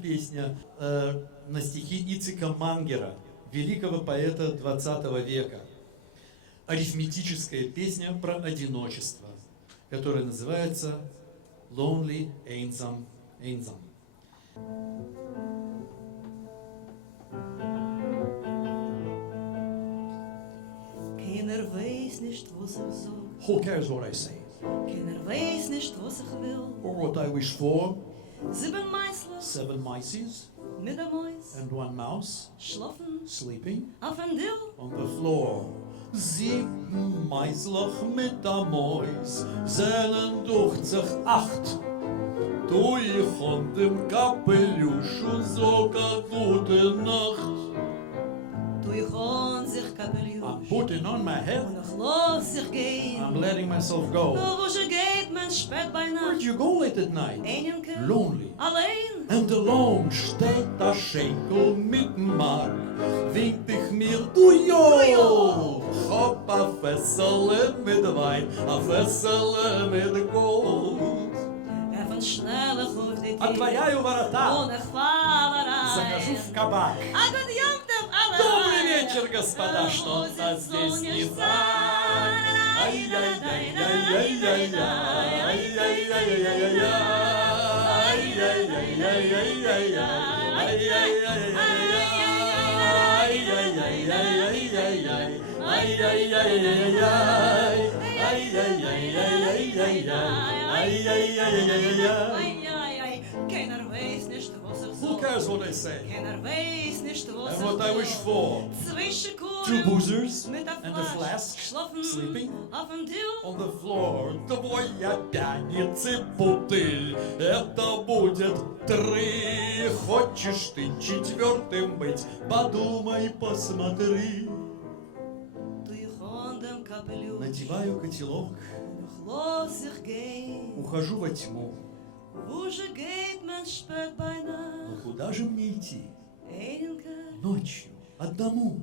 песня на стихи Ицека Мангера, великого поэта 20 века. Арифметическая песня про одиночество, которая называется «Lonely, Einsam, Einsam». Keiner weiß nicht, was sagt. Who cares what I say Keiner weiß nicht, was will. or what I wish for? 7 Meißler 7 mices mit der Mäus and 1 mouse schlafen sleeping auf ein Dill. On the floor. 7 Meißlach mit der Mäus, zählen durch sich 8. Du ich und dem Kapeluschu sogar gute Nacht. Du ich an sich I'm Kapelusch putting on my head, und ich lass sich gehen. I'm letting myself go. Wo sie geht, man spät bei Where'd Nacht. you go late at night? Einenke Lonely. allein. And alone steht der Schenkel mit dem Mark, winkt dich mir, du Jo! Hop a Fessele mit Wein, a Fessele mit Gold. Even schneller auf die Tür. Отворяю ворота, Und ich fahr захожу rein. в кабак. А год ямтов alle Добрый rein. вечер, господа, что-то здесь не так. Keiner weiß nicht, was Who cares what I say? Keiner weiß nicht, was And what I wish for? Zwischen 2 boozers mit der and a flask schlafen sleeping auf dem Dill. on the floor. Твоя пьяница бутыль, это будет 3. Хочешь ты 4-м быть? Подумай, посмотри. Du ich an dem Kapelusch. Надеваю котелок, Ich lass sich gehen. ухожу во тьму. Wo sie geht, man spät bei Но Nacht. куда же мне идти? Einenke Ночью, одному.